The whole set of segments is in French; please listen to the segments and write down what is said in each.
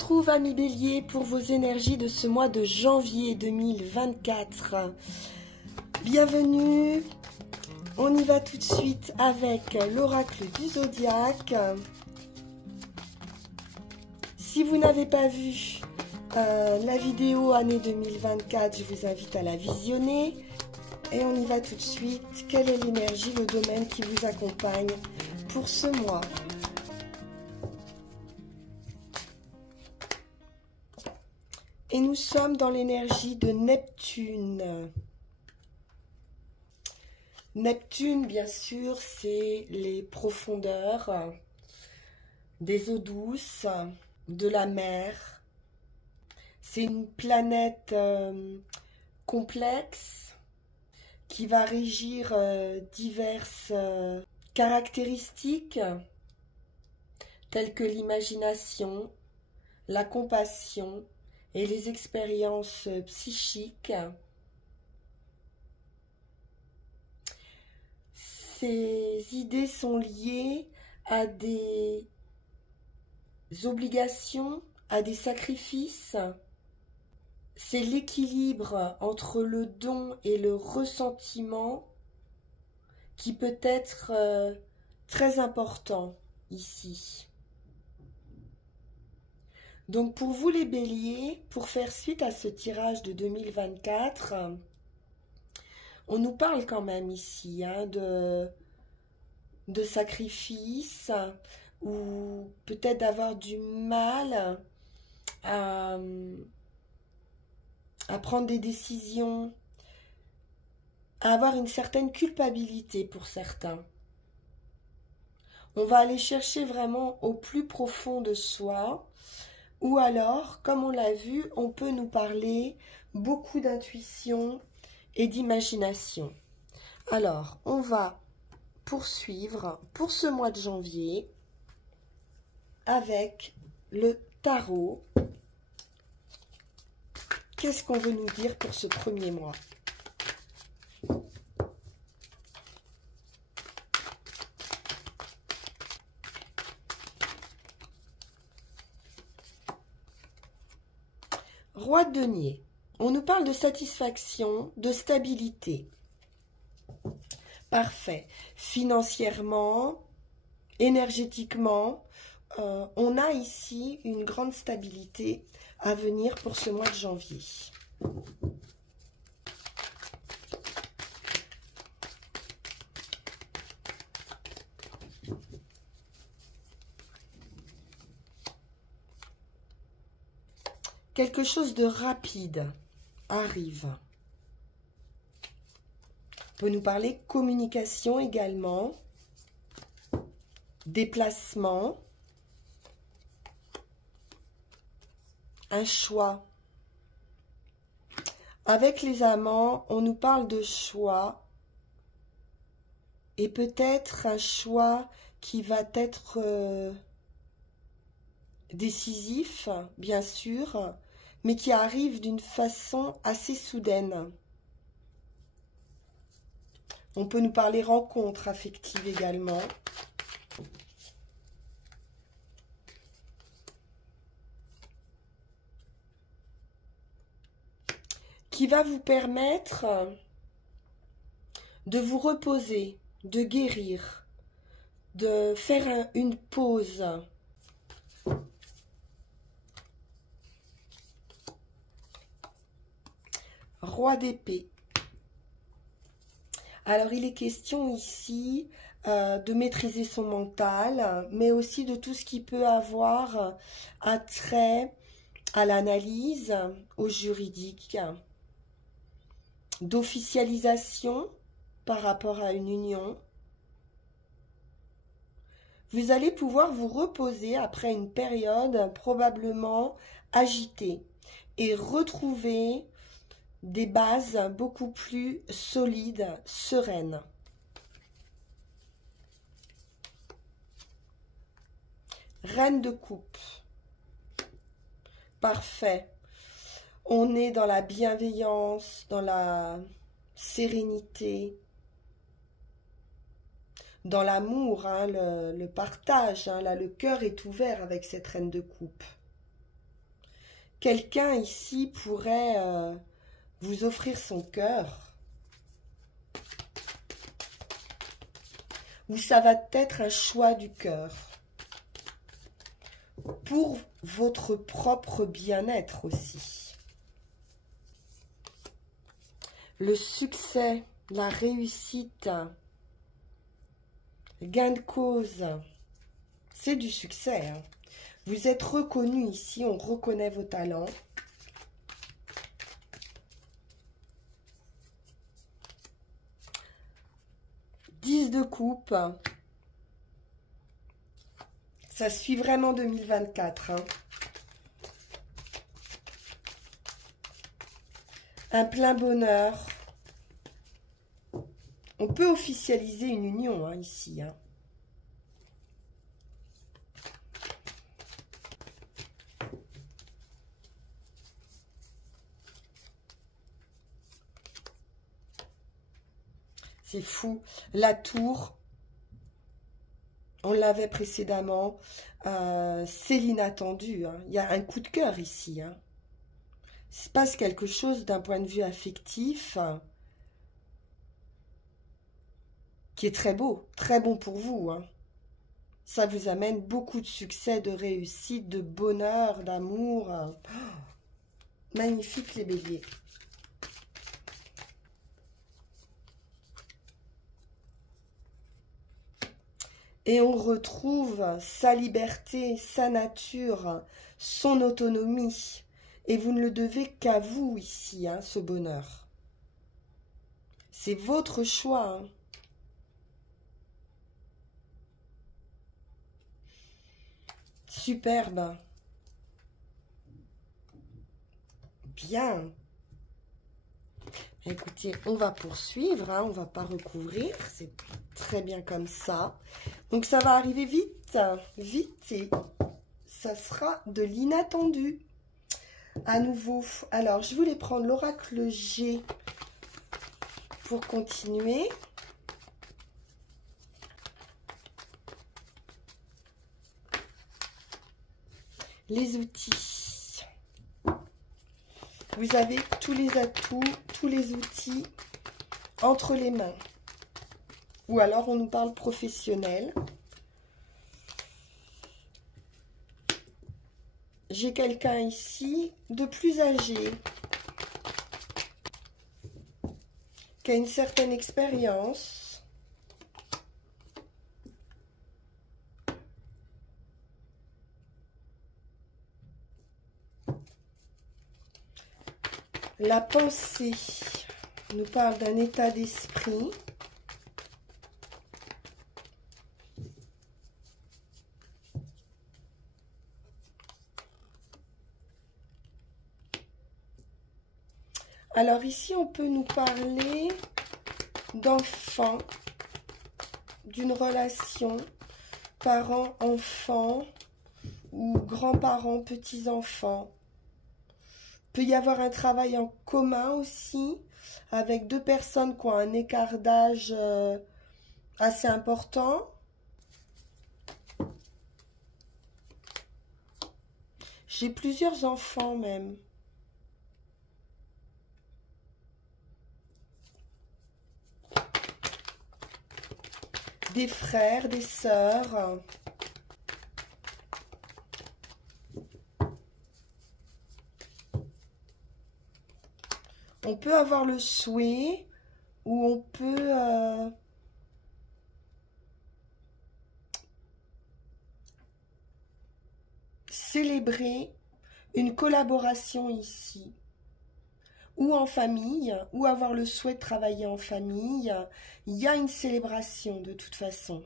retrouve, amis Bélier, pour vos énergies de ce mois de janvier 2024. Bienvenue. On y va tout de suite avec l'oracle du zodiaque. Si vous n'avez pas vu la vidéo année 2024, je vous invite à la visionner. Et on y va tout de suite. Quelle est l'énergie, le domaine qui vous accompagne pour ce mois ? Et nous sommes dans l'énergie de Neptune. Neptune, bien sûr, c'est les profondeurs des eaux douces, de la mer. C'est une planète complexe qui va régir diverses caractéristiques telles que l'imagination, la compassion et les expériences psychiques. Ces idées sont liées à des obligations, à des sacrifices. C'est l'équilibre entre le don et le ressentiment qui peut être très important ici. Donc pour vous les béliers, pour faire suite à ce tirage de 2024, on nous parle quand même ici de sacrifice ou peut-être d'avoir du mal à prendre des décisions, à avoir une certaine culpabilité pour certains. On va aller chercher vraiment au plus profond de soi. Ou alors, comme on l'a vu, on peut nous parler beaucoup d'intuition et d'imagination. Alors, on va poursuivre pour ce mois de janvier avec le tarot. Qu'est-ce qu'on veut nous dire pour ce premier mois ? Roi de denier, on nous parle de satisfaction, de stabilité. Parfait. Financièrement, énergétiquement, on a ici une grande stabilité à venir pour ce mois de janvier. Quelque chose de rapide arrive. On peut nous parler communication également, déplacement, un choix. Avec les amants, on nous parle de choix et peut-être un choix qui va être décisif, bien sûr, mais qui arrive d'une façon assez soudaine. On peut nous parler rencontre affective également. Qui va vous permettre de vous reposer, de guérir, de faire une pause. Roi d'épée. Alors, il est question ici de maîtriser son mental, mais aussi de tout ce qui peut avoir attrait à l'analyse, au juridique, d'officialisation par rapport à une union. Vous allez pouvoir vous reposer après une période probablement agitée et retrouver des bases beaucoup plus solides, sereines. Reine de coupe. Parfait. On est dans la bienveillance, dans la sérénité, dans l'amour, le partage. Là, le cœur est ouvert avec cette reine de coupe. quelqu'un ici pourrait vous offrir son cœur. Ou ça va être un choix du cœur. Pour votre propre bien-être aussi. Le succès, la réussite, gain de cause, c'est du succès. Hein. Vous êtes reconnu ici, on reconnaît vos talents. Dix de coupe. Ça suit vraiment 2024. Hein. Un plein bonheur. On peut officialiser une union hein, ici. Hein. C'est fou. La tour, on l'avait précédemment. C'est l'inattendu. Hein. Il y a un coup de cœur ici. Hein. Il se passe quelque chose d'un point de vue affectif qui est très beau, très bon pour vous. Hein. Ça vous amène beaucoup de succès, de réussite, de bonheur, d'amour. Oh, magnifique les béliers. Et on retrouve sa liberté, sa nature, son autonomie. Et vous ne le devez qu'à vous ici, hein, ce bonheur. C'est votre choix. Hein. Superbe. Bien. Écoutez, on va poursuivre, hein, on ne va pas recouvrir, c'est très bien comme ça. Donc ça va arriver vite, vite, et ça sera de l'inattendu. À nouveau, alors je voulais prendre l'oracle G pour continuer. Les outils. Vous avez tous les atouts, tous les outils entre les mains. Ou alors on nous parle professionnel. J'ai quelqu'un ici de plus âgé, qui a une certaine expérience. La pensée nous parle d'un état d'esprit. Alors ici, on peut nous parler d'enfants, d'une relation parents-enfants ou grands-parents, petits-enfants. Peut y avoir un travail en commun aussi, avec deux personnes qui ont un écart d'âge assez important. J'ai plusieurs enfants même. Des frères, des sœurs. On peut avoir le souhait ou on peut célébrer une collaboration ici. Ou en famille, ou avoir le souhait de travailler en famille. Il y a une célébration de toute façon.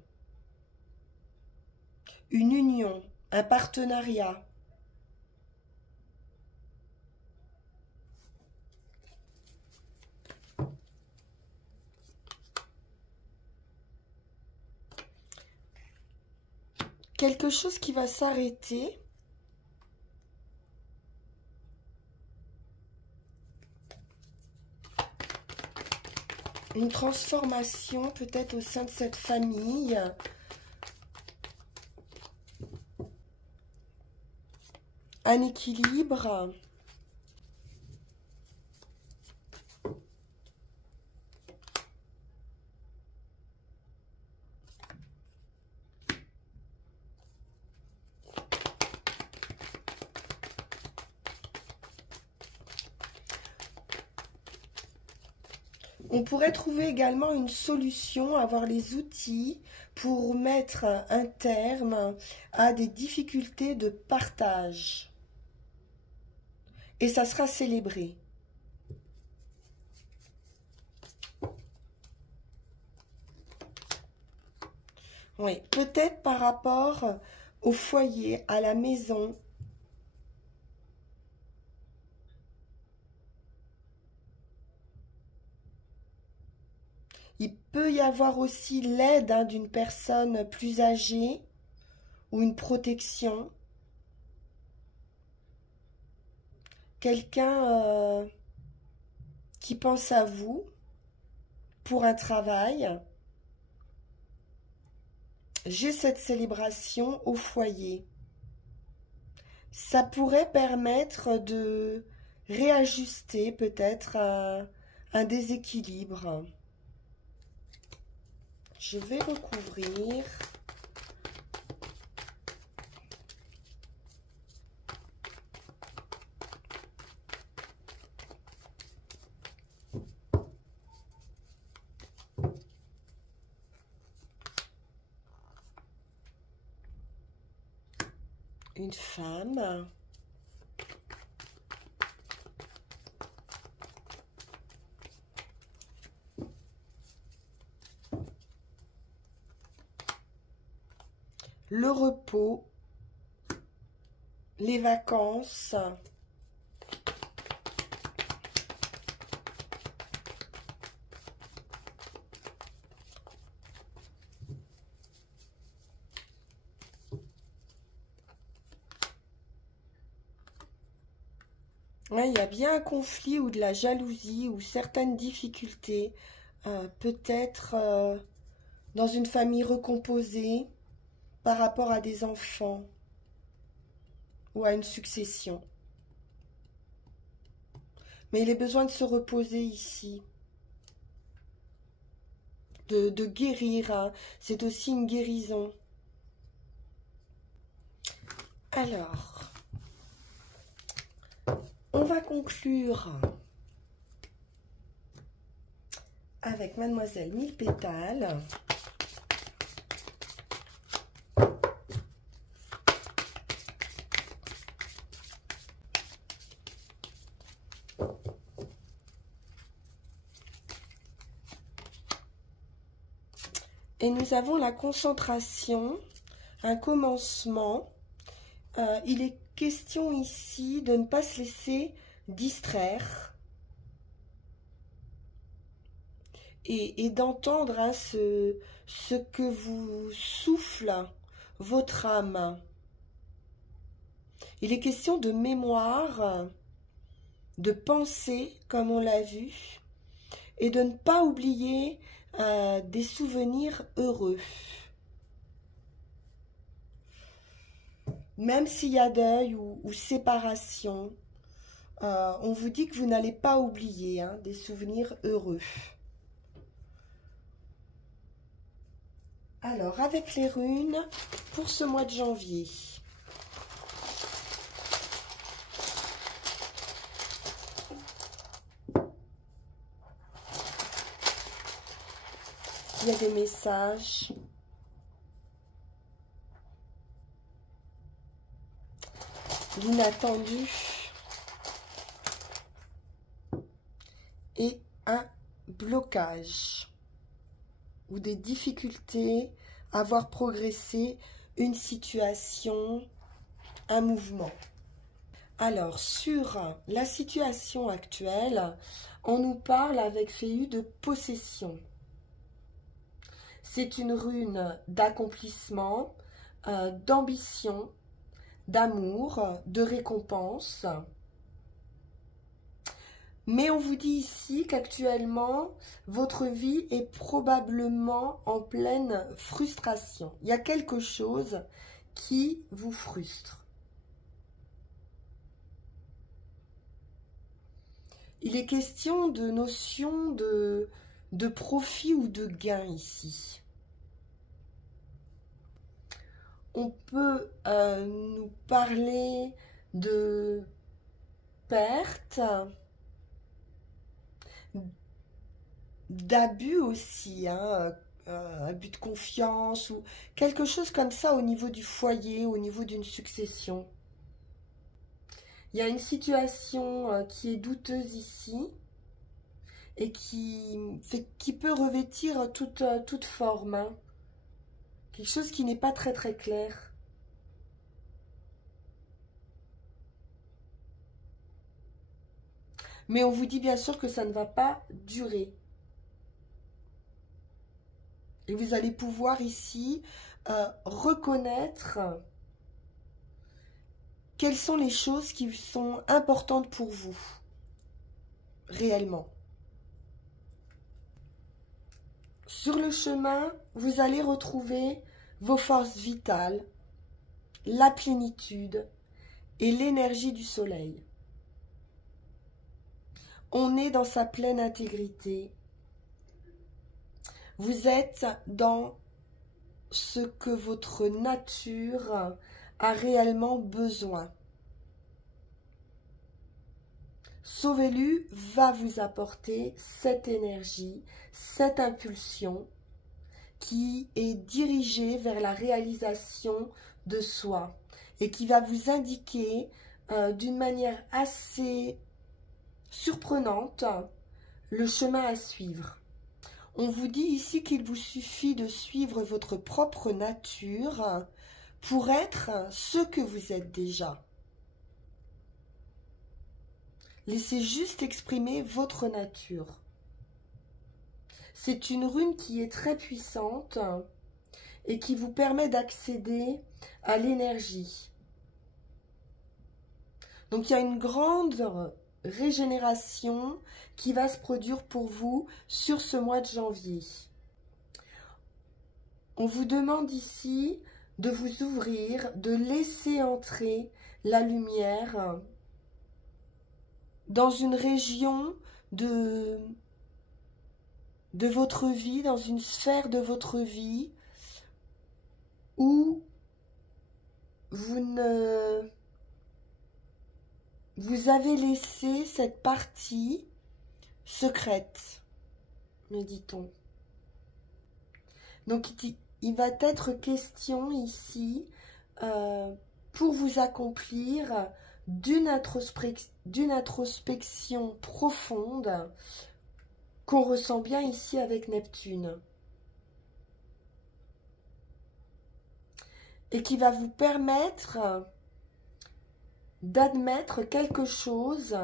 Une union, un partenariat. Quelque chose qui va s'arrêter. Une transformation peut-être au sein de cette famille. Un équilibre. On pourrait trouver également une solution, avoir les outils pour mettre un terme à des difficultés de partage. Et ça sera célébré. Oui, peut-être par rapport au foyer, à la maison. Il peut y avoir aussi l'aide d'une personne plus âgée ou une protection. Quelqu'un qui pense à vous pour un travail. J'ai cette célébration au foyer. Ça pourrait permettre de réajuster peut-être un déséquilibre. Je vais recouvrir. Une femme. Le repos. Les vacances. Ouais, il y a bien un conflit ou de la jalousie ou certaines difficultés, peut-être dans une famille recomposée par rapport à des enfants ou à une succession. Mais il est besoin de se reposer ici, de guérir, hein. C'est aussi une guérison. Alors, on va conclure avec Mademoiselle Mille Pétales. Et nous avons la concentration, un commencement. Il est question ici de ne pas se laisser distraire et d'entendre hein, ce que vous souffle votre âme. Il est question de mémoire, de pensée, comme on l'a vu, et de ne pas oublier des souvenirs heureux. Même s'il y a deuil ou séparation, on vous dit que vous n'allez pas oublier hein, des souvenirs heureux. Alors, avec les runes, pour ce mois de janvier. Il y a des messages. L'inattendu. Et un blocage. Ou des difficultés à voir progresser une situation, un mouvement. Alors, sur la situation actuelle, on nous parle avec Féu de possession. C'est une rune d'accomplissement, d'ambition, d'amour, de récompense. Mais on vous dit ici qu'actuellement, votre vie est probablement en pleine frustration. Il y a quelque chose qui vous frustre. Il est question de notion de profit ou de gain ici. On peut nous parler de perte, d'abus aussi, hein, abus de confiance ou quelque chose comme ça au niveau du foyer, au niveau d'une succession. Il y a une situation qui est douteuse ici et qui peut revêtir toute forme, hein. Quelque chose qui n'est pas très très clair. Mais on vous dit bien sûr que ça ne va pas durer. Et vous allez pouvoir ici reconnaître quelles sont les choses qui sont importantes pour vous, réellement. Sur le chemin, vous allez retrouver vos forces vitales, la plénitude et l'énergie du soleil. On est dans sa pleine intégrité. Vous êtes dans ce que votre nature a réellement besoin. Sauvez-lu va vous apporter cette énergie, cette impulsion qui est dirigée vers la réalisation de soi et qui va vous indiquer d'une manière assez surprenante le chemin à suivre. On vous dit ici qu'il vous suffit de suivre votre propre nature pour être ce que vous êtes déjà. Laissez juste exprimer votre nature. C'est une rune qui est très puissante et qui vous permet d'accéder à l'énergie. Donc il y a une grande régénération qui va se produire pour vous sur ce mois de janvier. On vous demande ici de vous ouvrir, de laisser entrer la lumière dans une région de votre vie, dans une sphère de votre vie où vous avez laissé cette partie secrète, me dit-on. Donc il va être question ici, pour vous accomplir, d'une introspection profonde qu'on ressent bien ici avec Neptune. Et qui va vous permettre d'admettre quelque chose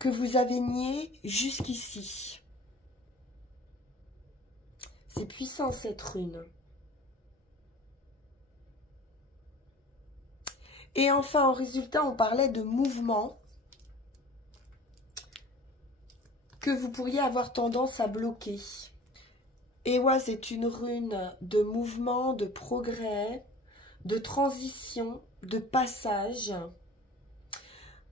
que vous avez nié jusqu'ici. C'est puissant cette rune. Et enfin, en résultat, on parlait de mouvement que vous pourriez avoir tendance à bloquer. Ewa, c'est une rune de mouvement, de progrès, de transition, de passage,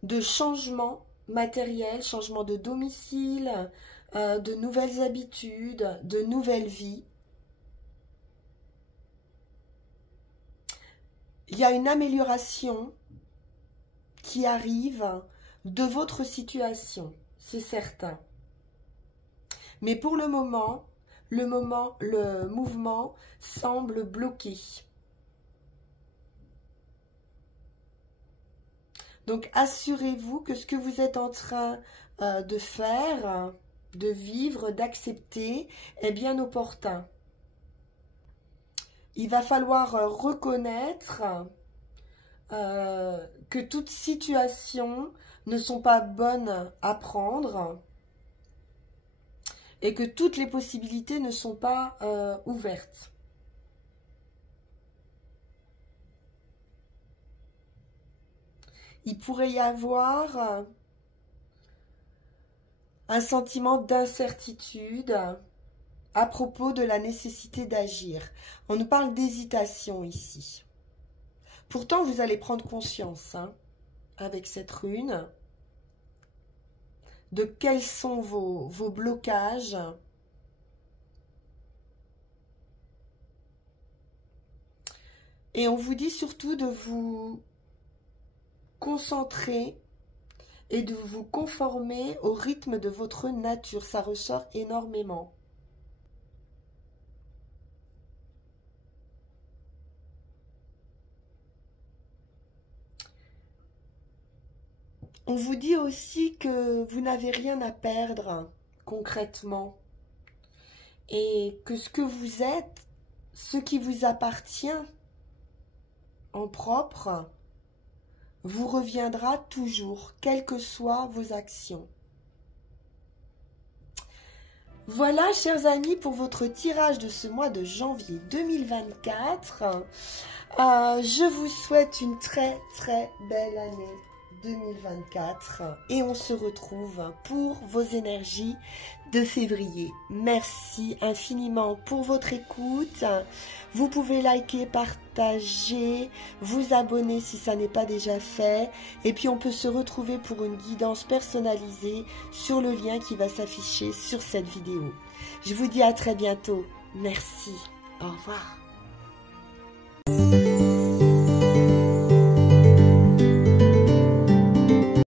de changement matériel, changement de domicile, de nouvelles habitudes, de nouvelles vies. Il y a une amélioration qui arrive de votre situation, c'est certain. Mais pour le moment, le mouvement semble bloqué. Donc, assurez-vous que ce que vous êtes en train de faire, de vivre, d'accepter, est bien opportun. Il va falloir reconnaître que toutes situations ne sont pas bonnes à prendre et que toutes les possibilités ne sont pas ouvertes. Il pourrait y avoir un sentiment d'incertitude à propos de la nécessité d'agir. On nous parle d'hésitation ici. Pourtant, vous allez prendre conscience, hein, avec cette rune, de quels sont vos blocages. Et on vous dit surtout de vous concentrer et de vous conformer au rythme de votre nature. Ça ressort énormément. On vous dit aussi que vous n'avez rien à perdre concrètement et que ce que vous êtes, ce qui vous appartient en propre, vous reviendra toujours, quelles que soient vos actions. Voilà, chers amis, pour votre tirage de ce mois de janvier 2024. Je vous souhaite une très très belle année 2024 et on se retrouve pour vos énergies de février. Merci infiniment pour votre écoute. Vous pouvez liker, partager, vous abonner si ça n'est pas déjà fait. Et puis on peut se retrouver pour une guidance personnalisée sur le lien qui va s'afficher sur cette vidéo. Je vous dis à très bientôt. Merci. Au revoir.